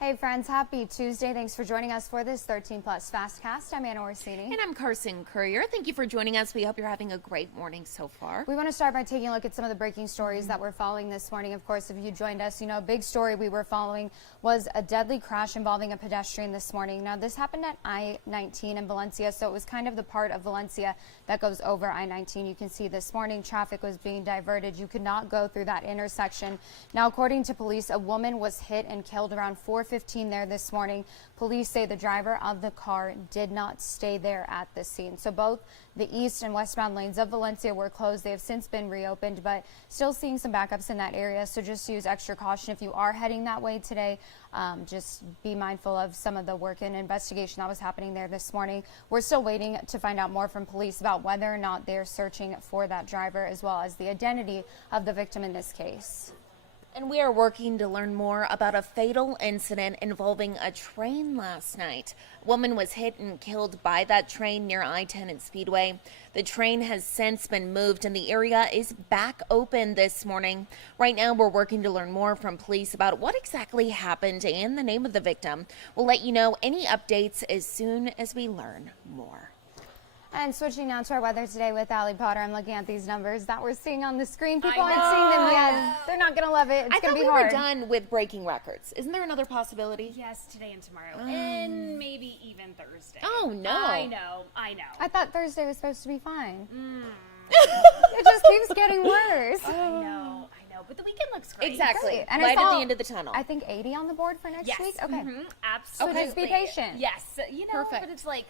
Hey friends, happy Tuesday. Thanks for joining us for this 13 Plus FastCast. I'm Anna Orsini. And I'm Carson Courier. Thank you for joining us. We hope you're having a great morning so far. We want to start by taking a look at some of the breaking stories that we're following this morning. Of course, if you joined us, you know, a big story we were following was a deadly crash involving a pedestrian this morning. Now, this happened at I-19 in Valencia, so it was kind of the part of Valencia that goes over I-19. You can see this morning traffic was being diverted. You could not go through that intersection. Now, according to police, a woman was hit and killed around 4:15 there this morning. Police say the driver of the car did not stay there at the scene. So both the east and westbound lanes of Valencia were closed. They have since been reopened, but still seeing some backups in that area. So just use extra caution if you are heading that way today. Just be mindful of some of the work and investigation that was happening there this morning. We're still waiting to find out more from police about whether or not they're searching for that driver, as well as the identity of the victim in this case. And we are working to learn more about a fatal incident involving a train last night. A woman was hit and killed by that train near I-10 and Speedway. The train has since been moved and the area is back open this morning. Right now, we're working to learn more from police about what exactly happened and the name of the victim. We'll let you know any updates as soon as we learn more. And switching now to our weather today with Allie Potter, I'm looking at these numbers that we're seeing on the screen. People aren't seeing them yet. They're not going to love it. It's going to be hard. I thought we were done with breaking records. Isn't there another possibility? Yes, today and tomorrow. And maybe even Thursday. Oh, no. I know. I thought Thursday was supposed to be fine. It just keeps getting worse. I know. But the weekend looks great. Exactly. Great. And Light at the end of the tunnel. I think 80 on the board for next week. Okay. Absolutely. So just be patient. Yes. You know, Perfect. but it's like,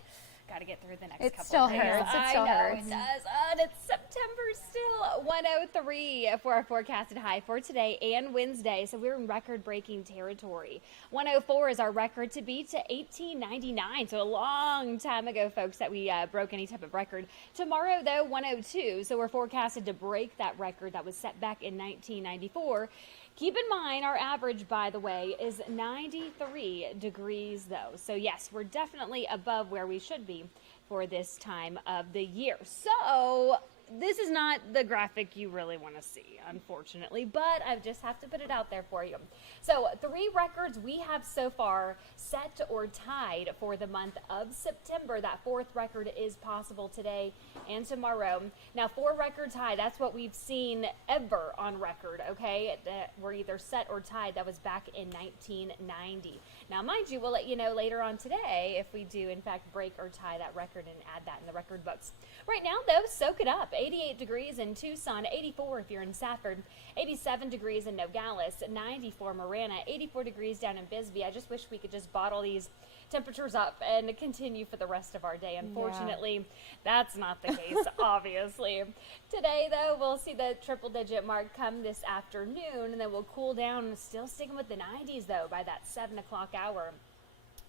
got to get through the next It couple still of days. hurts. It still hurts. It does. And it's September still. 103 for our forecasted high for today and Wednesday. So we're in record-breaking territory. 104 is our record to beat to 1899. So a long time ago, folks, that we broke any type of record. Tomorrow, though, 102. So we're forecasted to break that record that was set back in 1994. Keep in mind, our average, by the way, is 93 degrees, though. So, yes, we're definitely above where we should be for this time of the year. So, this is not the graphic you really want to see, unfortunately, but I just have to put it out there for you. So, 3 records we have so far set or tied for the month of September. That 4th record is possible today and tomorrow. Now, 4 records high, that's what we've seen ever on record, okay? That we're either set or tied. That was back in 1990. Now, mind you, we'll let you know later on today if we do, in fact, break or tie that record and add that in the record books. Right now, though, soak it up. 88 degrees in Tucson, 84 if you're in Safford, 87 degrees in Nogales, 94 Marana, 84 degrees down in Bisbee. I just wish we could just bottle these temperatures up and continue for the rest of our day. Unfortunately, that's not the case, obviously. Today, though, we'll see the triple-digit mark come this afternoon, and then we'll cool down, still sticking with the 90s, though, by that 7 o'clock hour.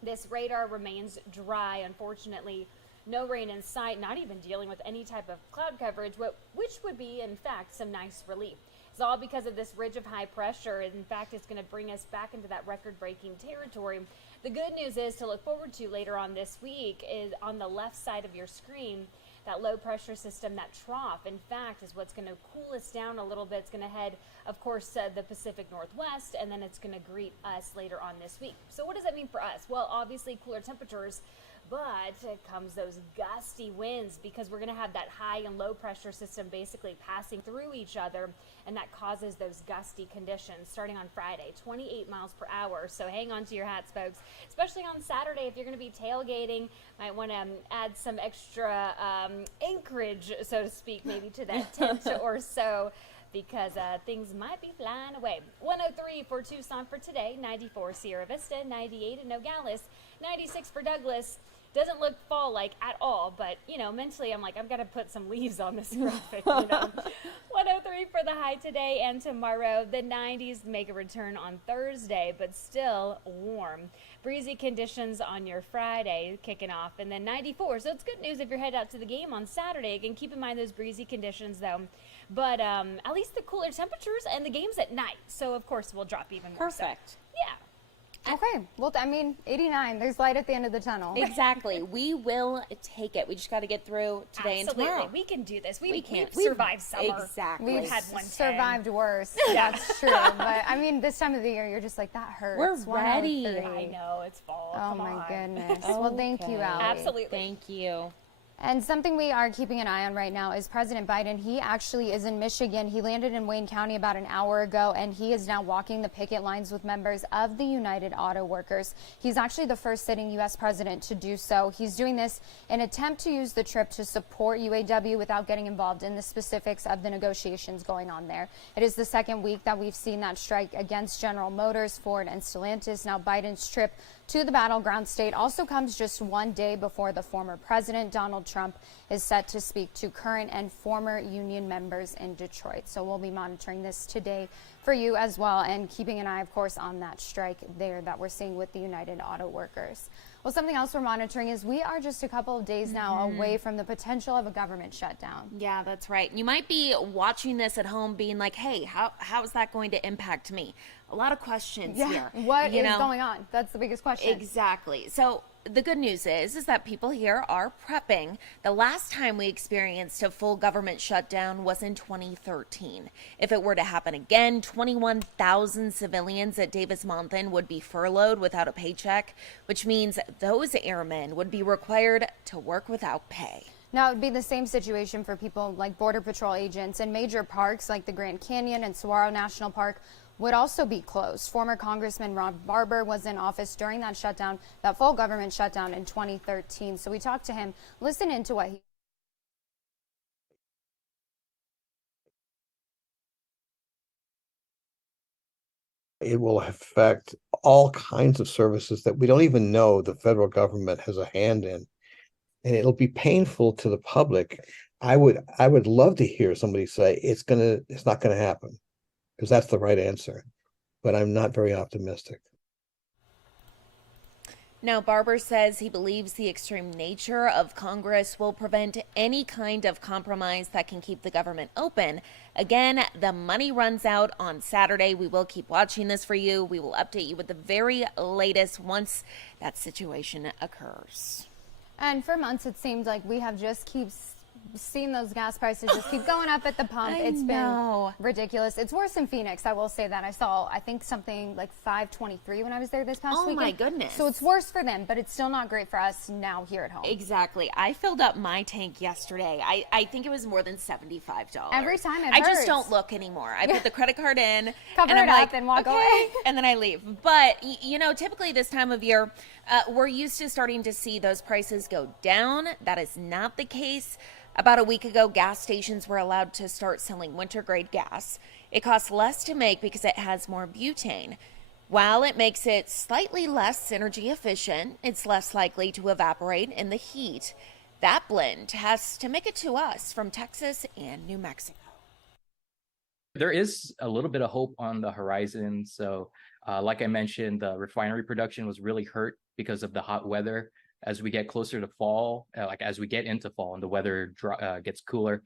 This radar remains dry, unfortunately. No rain in sight, not even dealing with any type of cloud coverage, which would be, in fact, some nice relief. It's all because of this ridge of high pressure. In fact, it's going to bring us back into that record-breaking territory. The good news is to look forward to later on this week is on the left side of your screen, that low pressure system, that trough, in fact, is what's going to cool us down a little bit. It's going to head, of course, the Pacific Northwest, and then it's going to greet us later on this week. So what does that mean for us? Well, obviously cooler temperatures, but it comes those gusty winds because we're going to have that high and low pressure system basically passing through each other, and that causes those gusty conditions starting on Friday, 28 miles per hour. So hang on to your hats, folks, especially on Saturday if you're going to be tailgating. Might want to add some extra anchorage, so to speak, maybe to that tent or so, because things might be flying away. 103 for Tucson for today, 94 Sierra Vista, 98 in Nogales, 96 for Douglas. Doesn't look fall-like at all, but, you know, mentally I'm like, I've got to put some leaves on this graphic, you know. 103 for the high today and tomorrow. The 90s make a return on Thursday, but still warm. Breezy conditions on your Friday kicking off, and then 94. So it's good news if you're headed out to the game on Saturday. Again, keep in mind those breezy conditions, though. But at least the cooler temperatures and the game's at night. So, of course, we'll drop even more. Perfect. So, yeah. Okay, well, I mean, 89, there's light at the end of the tunnel. Exactly. We will take it. We just got to get through today Absolutely. and tomorrow. We can do this. We've can't. survived summer. Exactly. We've had 110. Survived worse. That's true. But I mean, this time of the year, you're just like, that hurts. We're ready. 103. I know, it's fall. Oh Come my on. goodness. Well, thank you, Okay. Allie. Absolutely. Thank you. And something we are keeping an eye on right now is President Biden. He actually is in Michigan. He landed in Wayne County about an hour ago, and he is now walking the picket lines with members of the United Auto Workers. He's actually the first sitting U.S. president to do so. He's doing this in an attempt to use the trip to support UAW without getting involved in the specifics of the negotiations going on there. It is the second week that we've seen that strike against General Motors, Ford, and Stellantis. Now, Biden's trip to the battleground state also comes just one day before the former president, Donald Trump, is set to speak to current and former union members in Detroit. So we'll be monitoring this today for you as well, and keeping an eye, of course, on that strike there that we're seeing with the United Auto Workers. Well, something else we're monitoring is we are just a couple of days now away from the potential of a government shutdown. Yeah, that's right. You might be watching this at home being like, hey, how is that going to impact me? A lot of questions here. What is going on? That's the biggest question. Exactly. So the good news is that people here are prepping. The last time we experienced a full government shutdown was in 2013. If it were to happen again, 21,000 civilians at Davis-Monthan would be furloughed without a paycheck, which means those airmen would be required to work without pay. Now, it would be the same situation for people like Border Patrol agents, and major parks like the Grand Canyon and Saguaro National Park would also be closed. Former Congressman Rob Barber was in office during that shutdown, that full government shutdown in 2013. So we talked to him. Listen into what he. It will affect all kinds of services that we don't even know the federal government has a hand in. And it'll be painful to the public. I would love to hear somebody say it's not gonna happen, because that's the right answer. But I'm not very optimistic. Now, Barber says he believes the extreme nature of Congress will prevent any kind of compromise that can keep the government open. Again, the money runs out on Saturday. We will keep watching this for you. We will update you with the very latest once that situation occurs. And for months, it seemed like we have just seen those gas prices just keep going up at the pump. It's been ridiculous. It's worse in Phoenix, I will say that. I saw, I think, something like $5.23 when I was there this past weekend. Oh my goodness. So it's worse for them, but it's still not great for us now here at home. Exactly. I filled up my tank yesterday. I think it was more than $75. Every time it I hurts. just don't look anymore. I put the credit card in, Cover and I'm it up like, and walk okay, away. and then I leave. But, typically this time of year, we're used to starting to see those prices go down. That is not the case. About a week ago, gas stations were allowed to start selling winter-grade gas. It costs less to make because it has more butane. While it makes it slightly less energy efficient, it's less likely to evaporate in the heat. That blend has to make it to us from Texas and New Mexico. There is a little bit of hope on the horizon. So like I mentioned, the refinery production was really hurt because of the hot weather. As we get closer to fall, as we get into fall and the weather gets cooler,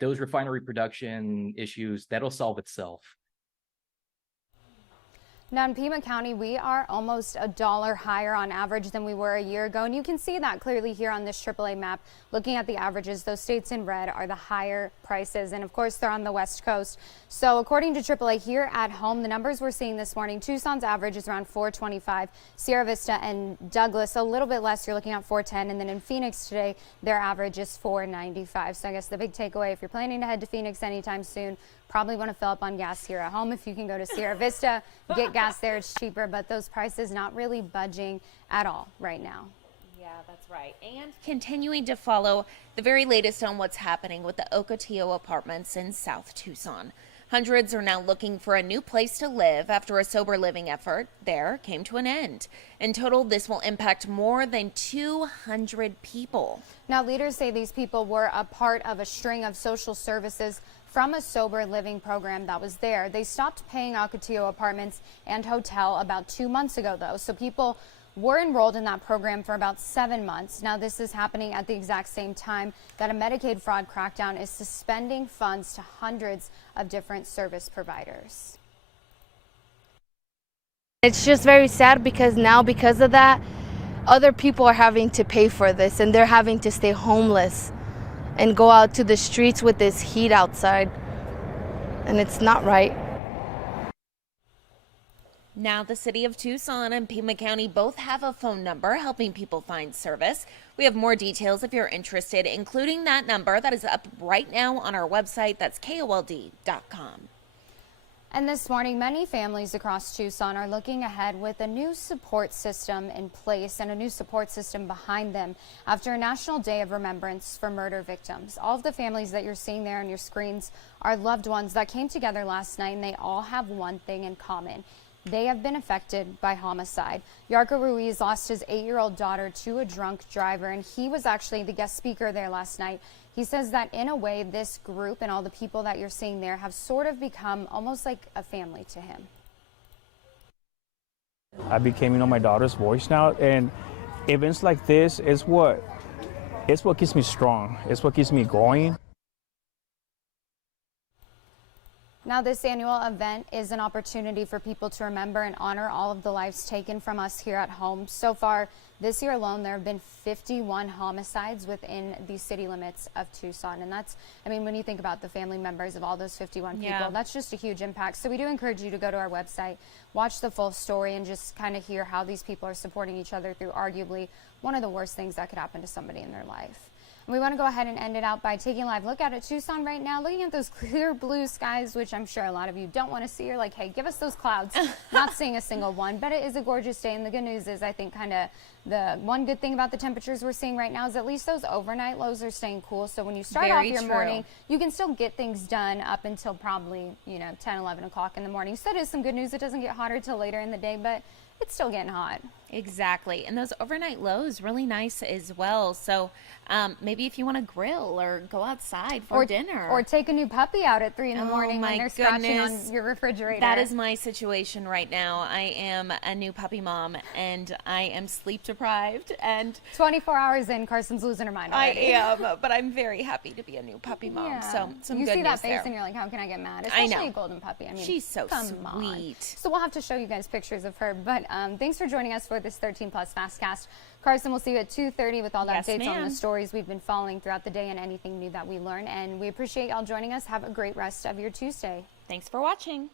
those refinery production issues, that'll solve itself. Now in Pima County, we are almost $1 higher on average than we were a year ago. And you can see that clearly here on this AAA map. Looking at the averages, those states in red are the higher prices. And of course, they're on the West Coast. So according to AAA here at home, the numbers we're seeing this morning, Tucson's average is around $4.25. Sierra Vista and Douglas, a little bit less. You're looking at $4.10. And then in Phoenix today, their average is $4.95. So I guess the big takeaway, if you're planning to head to Phoenix anytime soon, probably want to fill up on gas here at home. If you can go to Sierra Vista, get gas there, it's cheaper, but those prices not really budging at all right now. Yeah, that's right. And continuing to follow the very latest on what's happening with the Ocotillo apartments in South Tucson. Hundreds are now looking for a new place to live after a sober living effort there came to an end. In total, this will impact more than 200 people. Now, leaders say these people were a part of a string of social services from a sober living program that was there. They stopped paying Ocotillo Apartments and Hotel about 2 months ago, though. So people were enrolled in that program for about 7 months. Now, this is happening at the exact same time that a Medicaid fraud crackdown is suspending funds to hundreds of different service providers. It's just very sad because now, because of that, other people are having to pay for this and they're having to stay homeless and go out to the streets with this heat outside. And it's not right. Now, the city of Tucson and Pima County both have a phone number helping people find service. We have more details if you're interested, including that number that is up right now on our website. That's KOLD.com. And this morning, many families across Tucson are looking ahead with a new support system in place and a new support system behind them after a National Day of Remembrance for murder victims. All of the families that you're seeing there on your screens are loved ones that came together last night, and they all have one thing in common. They have been affected by homicide. Yarko Ruiz lost his 8-year-old daughter to a drunk driver, and he was actually the guest speaker there last night. He says that in a way, this group and all the people that you're seeing there have sort of become almost like a family to him. I became, my daughter's voice now, and events like this is what keeps me strong. It's what keeps me going. Now, this annual event is an opportunity for people to remember and honor all of the lives taken from us here at home. So far, this year alone, there have been 51 homicides within the city limits of Tucson. And that's, when you think about the family members of all those 51 people, that's just a huge impact. So we do encourage you to go to our website, watch the full story, and just kind of hear how these people are supporting each other through arguably one of the worst things that could happen to somebody in their life. We want to go ahead and end it out by taking a live look at Tucson right now, looking at those clear blue skies, which I'm sure a lot of you don't want to see. You're like, hey, give us those clouds. Not seeing a single one, but it is a gorgeous day. And the good news is, I think kind of the one good thing about the temperatures we're seeing right now is at least those overnight lows are staying cool. So when you start off your morning, you can still get things done up until probably, 10, 11 o'clock in the morning. So that is some good news. It doesn't get hotter till later in the day, but it's still getting hot. Exactly. And those overnight lows, really nice as well. So maybe if you want to grill or go outside for dinner. Or take a new puppy out at 3 in the morning when they're scratching on your refrigerator. That is my situation right now. I am a new puppy mom, and I am sleep deprived. And 24 hours in, Carson's losing her mind already. I am, but I'm very happy to be a new puppy mom. Yeah. So some you good see that news face there. and you're like, how can I get mad? Especially I know. a golden puppy. She's so sweet. On. So we'll have to show you guys pictures of her. But thanks for joining us for this 13 Plus FastCast. Carson, we'll see you at 2:30 with all the updates on the stories we've been following throughout the day and anything new that we learn. And we appreciate y'all joining us. Have a great rest of your Tuesday. Thanks for watching.